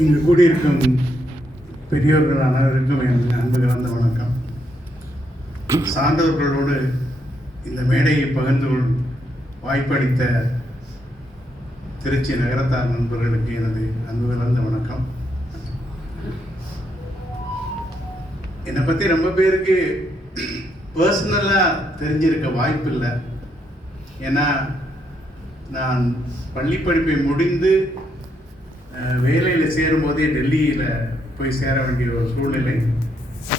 இங்கு கூடியிருக்கும் பெரியோர்கள் அனைவருக்கும் என் அன்பு கலந்த வணக்கம். சான்றவர்களோடு இந்த மேடையை பகிர்ந்து வாய்ப்பளித்த திருச்சி நகரத்தார் நண்பர்களுக்கு எனது அன்பு கலந்த வணக்கம். என்னை பற்றி ரொம்ப பேருக்கு பர்சனலாக தெரிஞ்சிருக்க வாய்ப்பு இல்லை. ஏன்னா நான் பள்ளி படிப்பை முடிந்து வேலையில் சேரும்போதே டெல்லியில் போய் சேர வேண்டிய ஒரு சூழ்நிலை.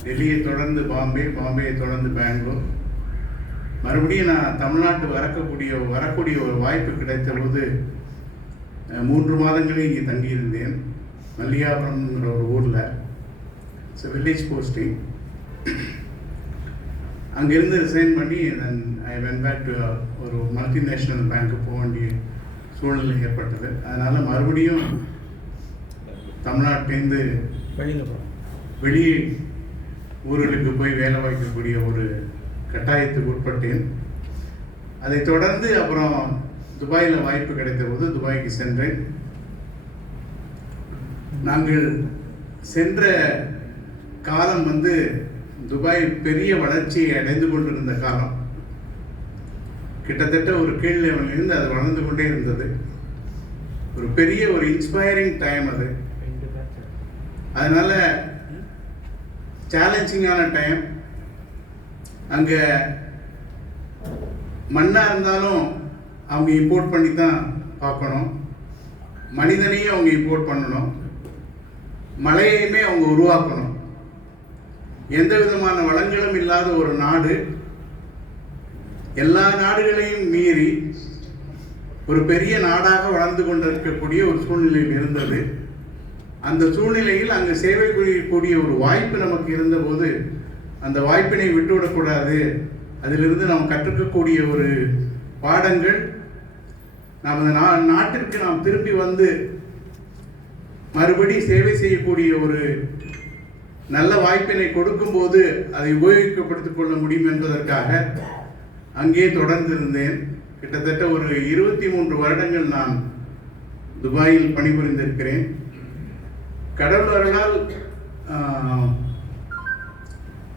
டெல்லியை தொடர்ந்து பாம்பேயை தொடர்ந்து பெங்களூர், மறுபடியும் நான் தமிழ்நாட்டு வரக்கூடிய ஒரு வாய்ப்பு கிடைத்த போது 3 மாதங்களே இங்கே தங்கியிருந்தேன். மல்லிகாபுரம்ங்கிற ஒரு ஊரில், இட்ஸ் வில்லேஜ் போஸ்டிங். அங்கேருந்து ரிசைன் பண்ணி தென் ஐ வென்ட் பேக் டு ஒரு மல்டிநேஷ்னல் பேங்க்கு போக வேண்டிய சூழ்நிலை ஏற்பட்டது. அதனால் மறுபடியும் தமிழ்நாட்டிலேருந்து வெளி ஊர்களுக்கு போய் வேலை வாய்க்கக்கூடிய ஒரு கட்டாயத்துக்கு உட்பட்டேன். அதை தொடர்ந்து அப்புறம் துபாயில் வாய்ப்பு கிடைத்த போது துபாய்க்கு சென்றேன். நாங்கள் சென்ற காலம் துபாய் பெரிய வளர்ச்சியை அடைந்து கொண்டிருந்த காலம். கிட்டத்தட்ட ஒரு கீழ் லெவலிலிருந்து அது வளர்ந்து கொண்டே இருந்தது. ஒரு பெரிய ஒரு இன்ஸ்பைரிங் டைம் அது. அதனால சேலஞ்சிங்கான டைம். அங்கே மண்ணாக இருந்தாலும் அவங்க இம்போர்ட் பண்ணி தான் பார்க்கணும், மனிதனையும் அவங்க இம்போர்ட் பண்ணணும், மலையையுமே அவங்க உருவாக்கணும். எந்த விதமான வளங்களும் இல்லாத ஒரு நாடு, எல்லா நாடுகளையும் மீறி ஒரு பெரிய நாடாக வளர்ந்து கொண்டிருக்கக்கூடிய ஒரு சூழ்நிலையில் இருந்தது. அந்த சூழ்நிலையில் அங்கு சேவை புரியக்கூடிய ஒரு வாய்ப்பு நமக்கு இருந்தபோது அந்த வாய்ப்பினை விட்டுவிடக்கூடாது. அதிலிருந்து நாம் கற்றுக்கக்கூடிய ஒரு பாடங்கள், நமது நாட்டிற்கு நாம் திருப்பி மறுபடி சேவை செய்யக்கூடிய ஒரு நல்ல வாய்ப்பினை கொடுக்கும்போது அதை உபயோகப்படுத்திக் கொள்ள முடியும் என்பதற்காக அங்கே தொடர்ந்து இருந்தேன். கிட்டத்தட்ட ஒரு 23 வருடங்கள் நான் துபாயில் பணிபுரிந்திருக்கிறேன். கடவுள் அருளால்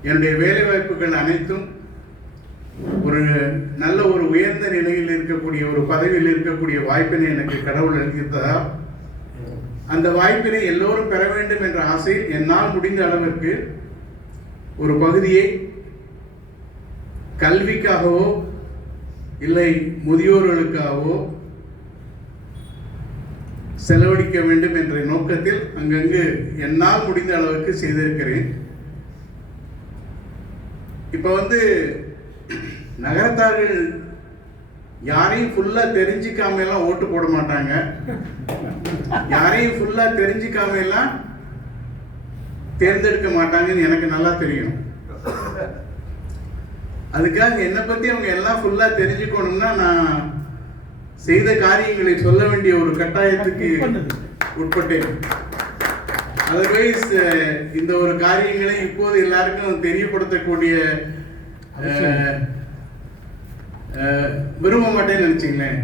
என்னுடைய வேலை வாய்ப்புகள் அனைத்தும் ஒரு நல்ல ஒரு உயர்ந்த நிலையில் இருக்கக்கூடிய ஒரு பதவியில் இருக்கக்கூடிய வாய்ப்பினை எனக்கு கடவுள் அளித்ததால் அந்த வாய்ப்பினை எல்லோரும் பெற வேண்டும் என்ற ஆசை, என்னால் முடிந்த அளவிற்கு ஒரு பகுதியை கல்விக்காகவோ இல்லை முதியோர்களுக்காகவோ செலவழிக்க வேண்டும் என்ற நோக்கத்தில் அங்கங்கு என்னால் முடிந்த அளவுக்கு செய்திருக்கிறேன். இப்போ நகரத்தார்கள் யாரையும் ஃபுல்லாக தெரிஞ்சிக்காம எல்லாம் ஓட்டு போட மாட்டாங்க. யாரையும் ஃபுல்லாக தெரிஞ்சிக்காம எல்லாம் தேர்ந்தெடுக்க மாட்டாங்கன்னு எனக்கு நல்லா தெரியும். அதுக்காக என்னை பற்றி அவங்க எல்லாம் ஃபுல்லாக தெரிஞ்சுக்கணும்னா நான் செய்த காரியங்களை சொல்ல வேண்டிய ஒரு கட்டாயத்துக்கு உட்பட்டேன். அதர்வைஸ் இந்த ஒரு காரியங்களை இப்போது எல்லாருக்கும் தெரியப்படுத்தக்கூடிய விரும்ப மாட்டேன்னு நினச்சிங்களேன்.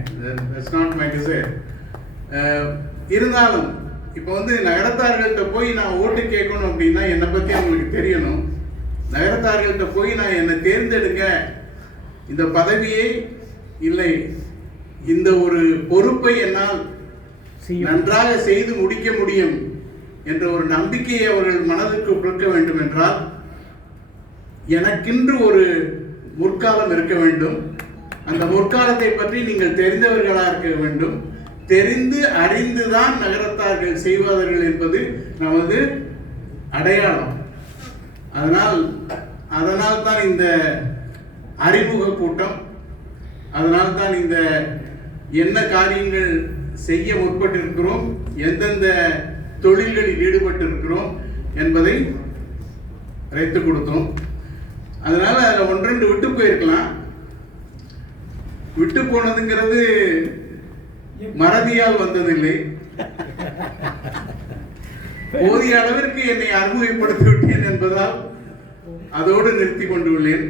That's not my desire. இருந்தாலும் இப்போ நகரத்தார்கள்ட்ட போய் நான் ஓட்டு கேட்கணும் அப்படின்னா என்னை பற்றி அவங்களுக்கு தெரியணும். நகரத்தார்கள்ட்ட போய் நான் என்னை தேர்ந்தெடுங்க, இந்த பதவியை இல்லை இந்த ஒரு பொறுப்பை என்னால் நன்றாக செய்து முடிக்க முடியும் என்ற ஒரு நம்பிக்கையை அவர்கள் மனதுக்கு கொடுக்க வேண்டும் என்றால் எனக்கென்று ஒரு முற்காலம் இருக்க வேண்டும். அந்த முற்காலத்தை பற்றி நீங்கள் தெரிந்தவர்களாக இருக்க வேண்டும். தெரிந்து அறிந்துதான் நகரத்தார்கள் செய்வார்கள் என்பது நமது அடையாளம். அதனால் தான் இந்த அறிமுக கூட்டம், அதனால் தான் இந்த என்ன காரியங்கள் செய்ய முற்பட்டிருக்கிறோம், எந்தெந்த தொழில்களில் ஈடுபட்டிருக்கிறோம் என்பதை அழைத்து கொடுத்தோம். அதனால அதில் 1-2 விட்டு போயிருக்கலாம். விட்டு போனதுங்கிறது மறதியால் வந்ததில்லை. போதிய அளவிற்கு என்னை அறிமுகப்படுத்தி விட்டேன் என்பதால் அதோடு நிறுத்தி கொண்டுள்ளேன்.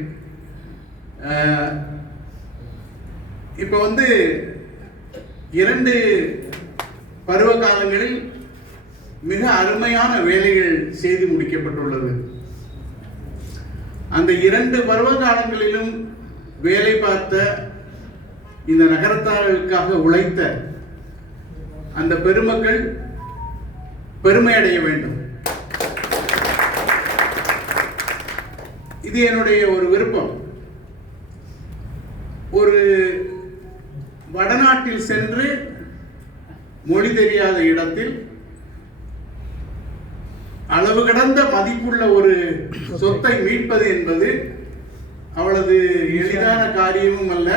இப்போ 2 பருவ காலங்களில் மிக அருமையான வேலைகள் செய்து முடிக்கப்பட்டுள்ளது. அந்த 2 பருவ காலங்களிலும் வேலை பார்த்த இந்த நகரத்தார்களுக்காக உழைத்த அந்த பெருமக்கள் பெருமை அடைய வேண்டும். இது என்னுடைய ஒரு விருப்பம். ஒரு வடநாட்டில் சென்று மொழி தெரியாத இடத்தில் அளவு கடந்த மதிப்புள்ள ஒரு சொத்தை மீட்பது என்பது அவ்வளவு எளிதான காரியமும் அல்ல.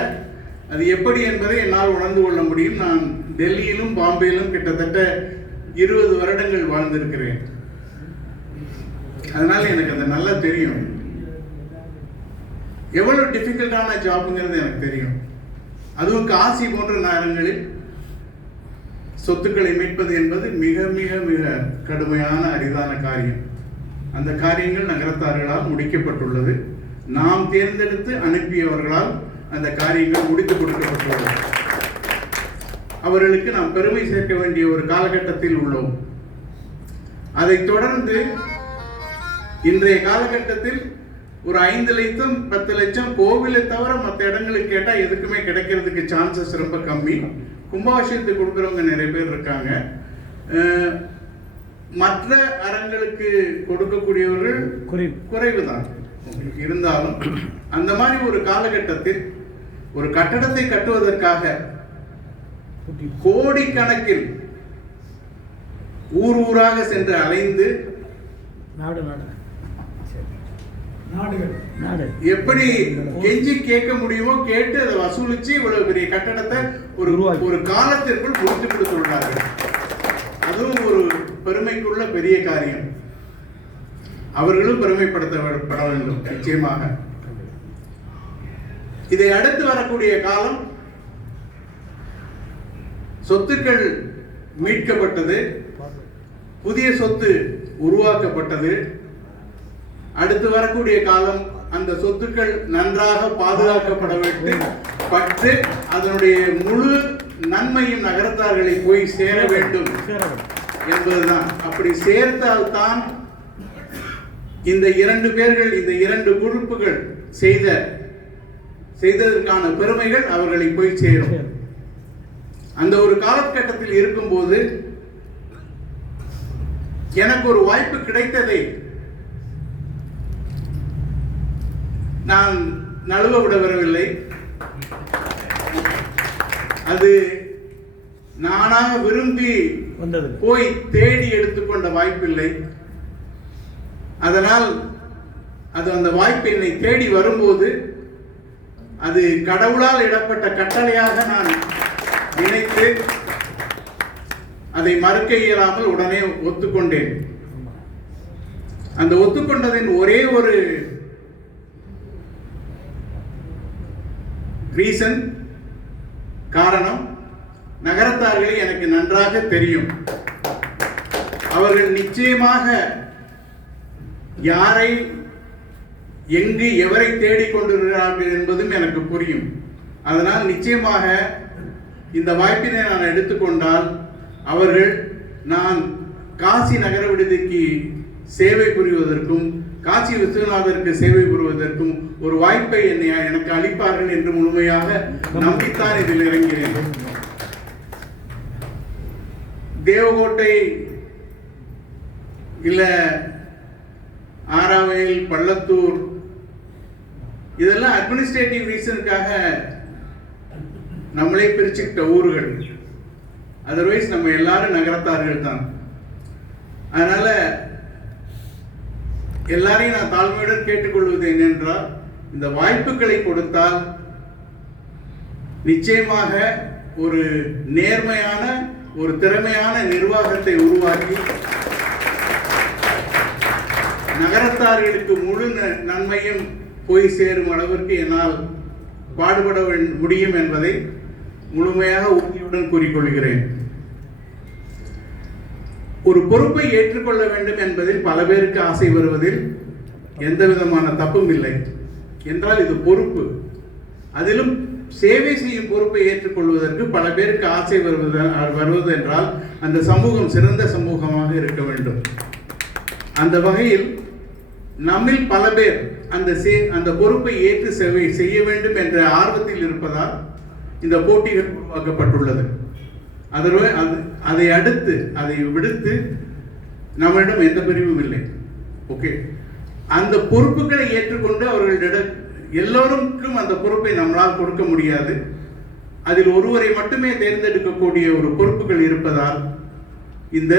அது எப்படி என்பதை என்னால் உணர்ந்து கொள்ள முடியும். நான் டெல்லியிலும் பாம்பேயிலும் கிட்டத்தட்ட 20 வருடங்கள் வாழ்ந்திருக்கிறேன். அதனால எனக்கு அது நல்லா தெரியும். எவ்வளவு டிஃபிகல்ட்டான ஜாப்ங்கிறது எனக்கு தெரியும். அதுவும் காசி போன்ற நேரங்களில் சொத்துக்களை மீட்பது என்பது மிக மிக மிக கடுமையான அரிதான காரியம். அந்த காரியங்கள் நகரத்தார்களால் முடிக்கப்பட்டுள்ளது. நாம் தேர்ந்தெடுத்து அனுப்பியவர்களால் அந்த காரியங்கள் முடித்துக் கொடுக்கப்பட்டுள்ளது. அவர்களுக்கு நாம் பெருமை சேர்க்க வேண்டிய ஒரு காலகட்டத்தில் உள்ளோம். அதைத் தொடர்ந்து இன்றைய காலகட்டத்தில் ஒரு 5 லட்சம் 10 லட்சம் கோவிலை தவிர மற்ற இடங்களுக்கு கேட்டால் எதுக்குமே கிடைக்கிறதுக்கு சான்சஸ் ரொம்ப கம்மி. கும்பாபிஷேகத்துக்கு கொடுக்குறவங்க நிறைய பேர் இருக்காங்க. மற்ற அரங்களுக்கு கொடுக்கக்கூடியவர்கள் குறைவு தான். இருந்தாலும் அந்த மாதிரி ஒரு காலகட்டத்தில் ஒரு கட்டடத்தை கட்டுவதற்காக கோடிக்கணக்கில் ஊர் ஊராக சென்று அலைந்து எப்படி கெஞ்சி கேட்க முடியுமோ கேட்டு அதை வசூலிச்சு இவ்வளவு பெரிய கட்டடத்தை ஒரு காலத்திற்குள் முடித்து கொடுத்துள்ளார்கள். அதுவும் ஒரு பெருமைக்குள்ள பெரிய காரியம். அவர்களும் பெருமைப்படுத்தப்பட வேண்டும் நிச்சயமாக. இதை அடுத்து வரக்கூடிய காலம் சொத்துக்கள் மீட்கப்பட்டது, புதிய சொத்து உருவாக்கப்பட்டது. அடுத்து வரக்கூடிய காலம் அந்த சொத்துக்கள் நன்றாக பாதுகாக்கப்பட வேண்டும், பட்டு அதனுடைய முழு நன்மையும் நகரத்தார்களை போய் சேர வேண்டும் என்பதுதான். அப்படி சேர்த்தால்தான் இந்த 2 பேர்கள், இந்த 2 குழுப்புகள் செய்ததற்கான பெருமைகள் அவர்களை போய் சேரும். அந்த ஒரு காலகட்டத்தில் இருக்கும்போது எனக்கு ஒரு வாய்ப்பு கிடைத்ததை நான் நழுவ விட வரவில்லை. அது நானாக விரும்பி போய் தேடி எடுத்துக்கொண்ட வாய்ப்பில்லை. அதனால் அது அந்த வாய்ப்பு என்னை தேடி வரும்போது அது கடவுளால் இடப்பட்ட கட்டளையாக நான் நினைத்து அதை மறுக்க இயலாமல் உடனே ஒத்துக்கொண்டேன். அந்த ஒத்துக்கொண்டதின் ஒரே ஒரு ரீசன், காரணம், நகரத்தார்களை எனக்கு நன்றாக தெரியும். அவர்கள் நிச்சயமாக யாரை எங்கு எவரை தேடிக்கொண்டிருக்கிறார்கள் என்பதும் எனக்கு புரியும். அதனால் நிச்சயமாக இந்த வாய்ப்பினை நான் எடுத்துக்கொண்டால் அவர்கள் நான் காசி நகர விடுதிக்கு சேவை புரிவதற்கும் காசி விஸ்வநாதருக்கு சேவை புரிவதற்கும் ஒரு வாய்ப்பை எனக்கு அளிப்பார்கள் என்று முழுமையாக நம்பித்தான் இதில் இறங்கினேன். தேவகோட்டை இல்ல ஆராவயல், பள்ளத்தூர் இதெல்லாம் அட்மினிஸ்ட்ரேட்டிவ் ரீசனுக்காக நம்மளே பிரிச்சுக்கிட்ட ஊர்கள். அதர்வைஸ் நம்ம எல்லாரும் நகரத்தார்கள் தான். அதனால எல்லாரையும் நான் தாழ்மையுடன் கேட்டுக்கொள்வது என்னென்றால், இந்த வாய்ப்புகளை கொடுத்தால் நிச்சயமாக ஒரு நேர்மையான ஒரு திறமையான நிர்வாகத்தை உருவாக்கி நகரத்தார்களுக்கு முழு நன்மையும் போய் சேரும் அளவிற்கு என்னால் பாடுபட முடியும் என்பதை முழுமையாக உறுதியுடன் கூறிக்கொள்கிறேன். ஒரு பொறுப்பை ஏற்றுக்கொள்ள வேண்டும் என்பதில் பல பேருக்கு ஆசை வருவதில் எந்த விதமான தப்பும் இல்லை. என்றால் இது பொறுப்பு. அதிலும் சேவை செய்யும் பொறுப்பை ஏற்றுக்கொள்வதற்கு பல பேருக்கு ஆசை வருவது என்றால் அந்த சமூகம் சிறந்த சமூகமாக இருக்க வேண்டும். அந்த வகையில் நம்மில் பல பேர் அந்த பொறுப்பை ஏற்று சேவை செய்ய வேண்டும் என்ற ஆர்வத்தில் இருப்பதால் இந்த போட்டிகள் உருவாக்கப்பட்டுள்ளது. அதை அடுத்து அதை விடுத்து நம்மிடம் எந்த பிரிவும் இல்லை. ஓகே, அந்த பொறுப்புகளை ஏற்றுக்கொண்டு அவர்களிடம் எல்லோருக்கும் அந்த பொறுப்பை நம்மளால் கொடுக்க முடியாது. அதில் ஒருவரை மட்டுமே தேர்ந்தெடுக்கக்கூடிய ஒரு பொறுப்புகள் இருப்பதால் இந்த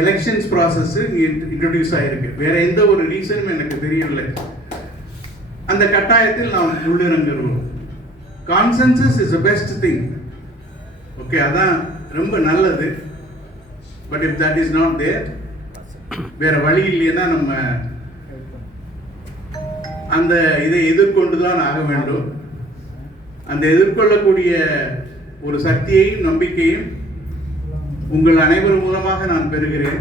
எலெக்ஷன்ஸ் ப்ராசஸ் இன்ட்ரடியூஸ் ஆகிருக்கு. வேற எந்த ஒரு ரீசனும் எனக்கு தெரியவில்லை. அந்த கட்டாயத்தில் நாம் உள்ளிறங்குகிறோம். Consensus is the best thing. Okay, அதான் ரொம்ப நல்லது. But if that is not there, வேற வழி இல்லைன்னா நம்ம அந்த இதை எதிர்கொண்டு தான் ஆக வேண்டும். அந்த எதிர்கொள்ளக்கூடிய ஒரு சக்தியையும் நம்பிக்கையும் உங்கள் அனைவர் மூலமாக நான் பெறுகிறேன்.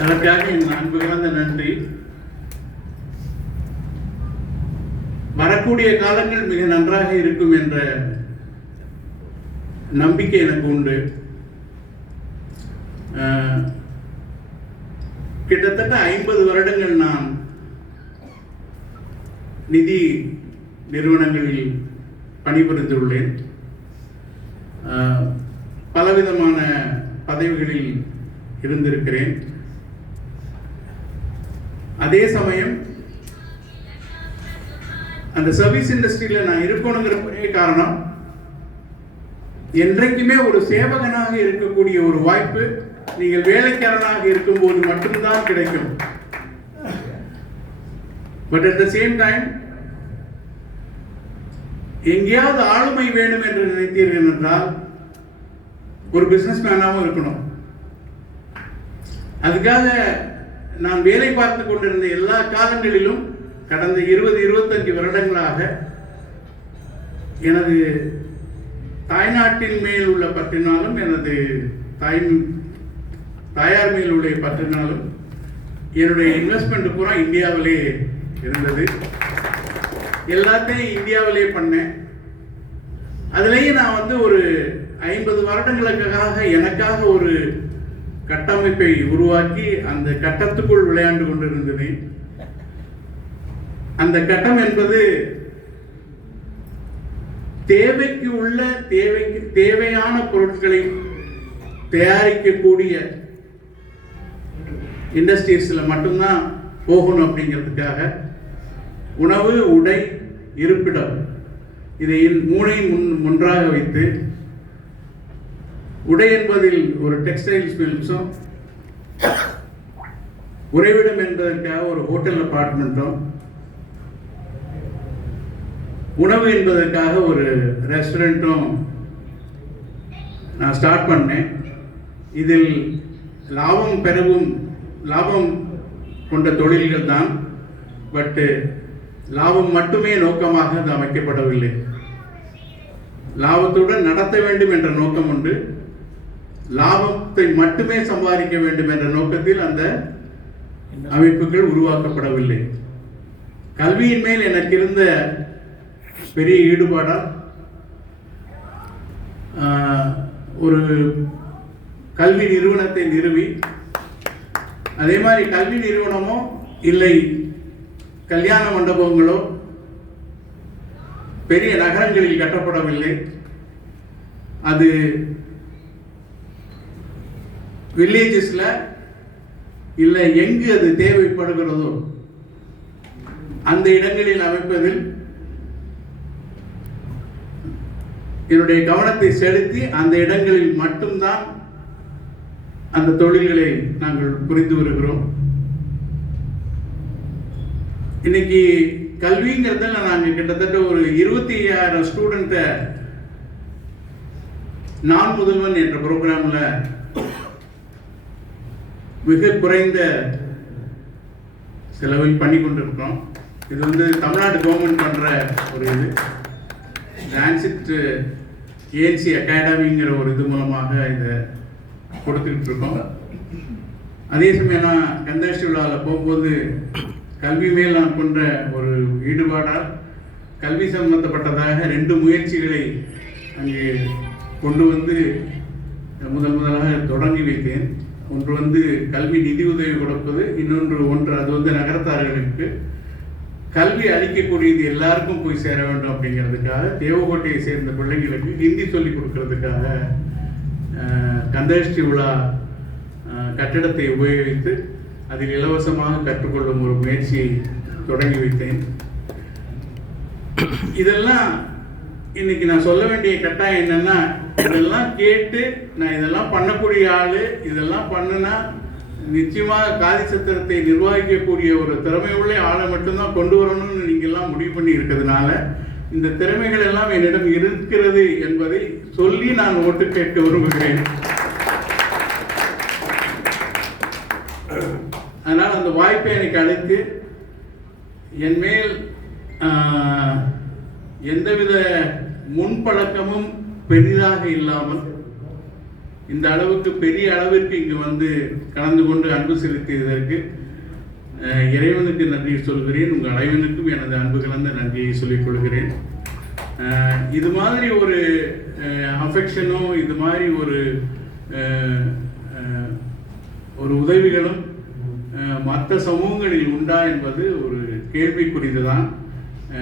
அதற்காக என் அன்பு கலந்த நன்றி. வரக்கூடிய காலங்கள் மிக நன்றாக இருக்கும் என்ற நம்பிக்கை எனக்கு உண்டு. கிட்டத்தட்ட 50 வருடங்கள் நான் நிதி நிறுவனங்களில் பணிபுரிந்துள்ளேன். பலவிதமான பதவிகளில் இருந்திருக்கிறேன். அதே சமயம் அந்த சர்வீஸ் இண்டஸ்ட்ரியில் நான் இருக்கணுங்கிற ஒரே காரணம், என்றைக்குமே ஒரு சேவகனாக இருக்கக்கூடிய ஒரு வாய்ப்பு நீங்கள் வேலைக்காரனாக இருக்கும்போது மட்டும்தான் கிடைக்கும். But at the same time எங்கேயாவது ஆளுமை வேணும் என்று நினைத்தீர்கள் என்றால் ஒரு பிசினஸ் மேனாகவும் இருக்கணும். அதுக்காக நான் வேலை பார்த்து கொண்டிருந்த எல்லா காலங்களிலும் கடந்த 20-25 வருடங்களாக எனது தாய்நாட்டின் மேல் உள்ள பற்றினாலும் எனது தாயார் மேல் உள்ள பற்றினாலும் என்னுடைய இன்வெஸ்ட்மெண்ட் பூரா இந்தியாவிலே இருந்தது. எல்லாத்தையும் இந்தியாவிலே பண்ணேன். அதுலேயும் நான் ஒரு 50 வருடங்களுக்காக எனக்காக ஒரு கட்டமைப்பை உருவாக்கி அந்த கட்டத்துக்குள் விளையாண்டு கொண்டிருந்தது. அந்த கட்டம் என்பது தேவைக்கு உள்ள தேவையான பொருட்களை தயாரிக்கக்கூடிய இண்டஸ்ட்ரீஸில் மட்டும்தான் போகணும் அப்படிங்கிறதுக்காக உணவு, உடை, இருப்பிடம் இதை மூணையும் ஒன்றாக வைத்து, உடை என்பதில் ஒரு டெக்ஸ்டைல்ஸ் மில்ஸும், உறைவிடம் என்பதற்காக ஒரு ஹோட்டல் அபார்ட்மெண்ட்டும், உணவு என்பதற்காக ஒரு ரெஸ்டாரண்ட்டும் நான் ஸ்டார்ட் பண்ணேன். இதில் லாபம் கொண்ட தொழில்கள் தான். பட்டு லாபம் மட்டுமே நோக்கமாக அது அமைக்கப்படவில்லை. லாபத்துடன் நடத்த வேண்டும் என்ற நோக்கம் உண்டு. லாபத்தை மட்டுமே சம்பாதிக்க வேண்டும் என்ற நோக்கத்தில் அந்த அமைப்புகள் உருவாக்கப்படவில்லை. கல்வியின் மேல் எனக்கு இருந்த பெரிய ஈடுபாடால் ஒரு கல்வி நிறுவனத்தை நிறுவி, அதே மாதிரி கல்வி நிறுவனமோ இல்லை கல்யாண மண்டபங்களோ பெரிய நகரங்களில் கட்டப்படவில்லை. அது வில்லேஜஸ்ல இல்லை எங்கு அது தேவைப்படுகிறதோ அந்த இடங்களில் அமைப்பதில் என்னுடைய கவனத்தை செலுத்தி அந்த இடங்களில் மட்டும்தான் அந்த தொழில்களை நாங்கள் புரிந்து வருகிறோம். இன்னைக்கு கல்விங்கிறதுல நாங்கள் கிட்டத்தட்ட ஒரு 25,000 ஸ்டூடெண்ட்டை நான் முதல்வன் என்ற ப்ரோக்ராம்ல மிக குறைந்த செலவில் பண்ணி கொண்டிருக்கிறோம். இது தமிழ்நாடு கவர்மெண்ட் பண்ற ஒரு இது டிரான்சிட் ஏஎன்சி அகாடமிங்கிற ஒரு இது மூலமாக இதை கொடுத்துக்கிட்டு இருக்கோம். அதே சமயம் நான் கந்தஷ்டி விழாவில் போகும்போது கல்வி மேல் நான் கொண்ட ஒரு ஈடுபாடால் கல்வி சம்பந்தப்பட்டதாக 2 முயற்சிகளை அங்கே கொண்டு வந்து முதலாக தொடங்கி வைத்தேன். ஒன்று வந்து கல்வி நிதி உதவி கொடுப்பது, ஒன்று அது வந்து நகரத்தார்களுக்கு கல்வி அளிக்கக்கூடியது எல்லாருக்கும் போய் சேர வேண்டும் அப்படிங்கிறதுக்காக தேவகோட்டையை சேர்ந்த பிள்ளைங்களுக்கு ஹிந்தி சொல்லிக் கொடுக்கறதுக்காக கந்தஷ்டி விழா கட்டிடத்தை உபயோகித்து அதில் இலவசமாக கற்றுக்கொள்ளும் ஒரு முயற்சியை தொடங்கி வைத்தேன். இதெல்லாம் இன்னைக்கு நான் சொல்ல வேண்டிய கட்டாயம் என்னன்னா, இதெல்லாம் கேட்டு நான் இதெல்லாம் பண்ணக்கூடிய ஆளு, இதெல்லாம் பண்ணுனா நிச்சயமாக காதி சத்திரத்தை நிர்வகிக்கக்கூடிய ஒரு திறமை உள்ள ஆளை மட்டும்தான் கொண்டு வரணும்னு நீங்க எல்லாம் முடிவு பண்ணி இருக்கிறதுனால இந்த திறமைகள் எல்லாம் என்னிடம் இருக்கிறது என்பதை சொல்லி நான் ஓட்டு கேட்க விரும்புகிறேன். அதனால் அந்த வாய்ப்பை எனக்கு அளித்து என் மேல் எந்தவித முன்பழக்கமும் பெரிதாக இல்லாமல் இந்த அளவுக்கு பெரிய அளவிற்கு இங்கு வந்து கலந்து கொண்டு அன்பு செலுத்தியதற்கு இறைவனுக்கு நன்றி சொல்கிறேன். உங்கள் அனைவனுக்கும் எனது அன்பு கலந்த நன்றியை சொல்லிக் கொள்கிறேன். இது மாதிரி ஒரு அஃபெக்ஷனோ இது மாதிரி ஒரு உதவிகளும் மற்ற சமூகங்களில் உண்டா என்பது ஒரு கேள்விக்குரியதுதான்.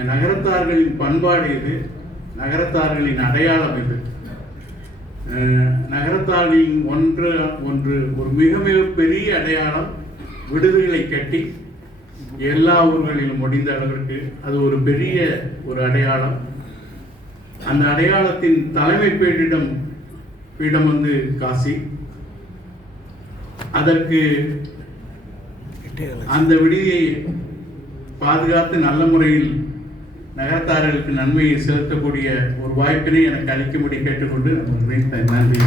நகரத்தார்களின் பண்பாடு இது, நகரத்தார்களின் அடையாளம் இது. நகரத்தார்களின் ஒரு மிக மிக பெரிய அடையாளம் விடுதிகளை கட்டி எல்லா ஊர்களிலும் முடிந்த அளவிற்கு அது ஒரு பெரிய ஒரு அடையாளம். அந்த அடையாளத்தின் தலைமை பீடம் வந்து காசி. அதற்கு அந்த விடுதியை பாதுகாத்து நல்ல முறையில் நகரத்தார்களுக்கு நன்மையை செலுத்தக்கூடிய ஒரு வாய்ப்பினை எனக்கு அளிக்கும்படி கேட்டுக்கொண்டு நன்றி.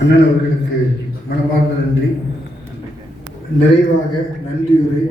அண்ணன் அவர்களுக்கு மனமார்ந்த நன்றி. நிறைவாக நன்றியுரை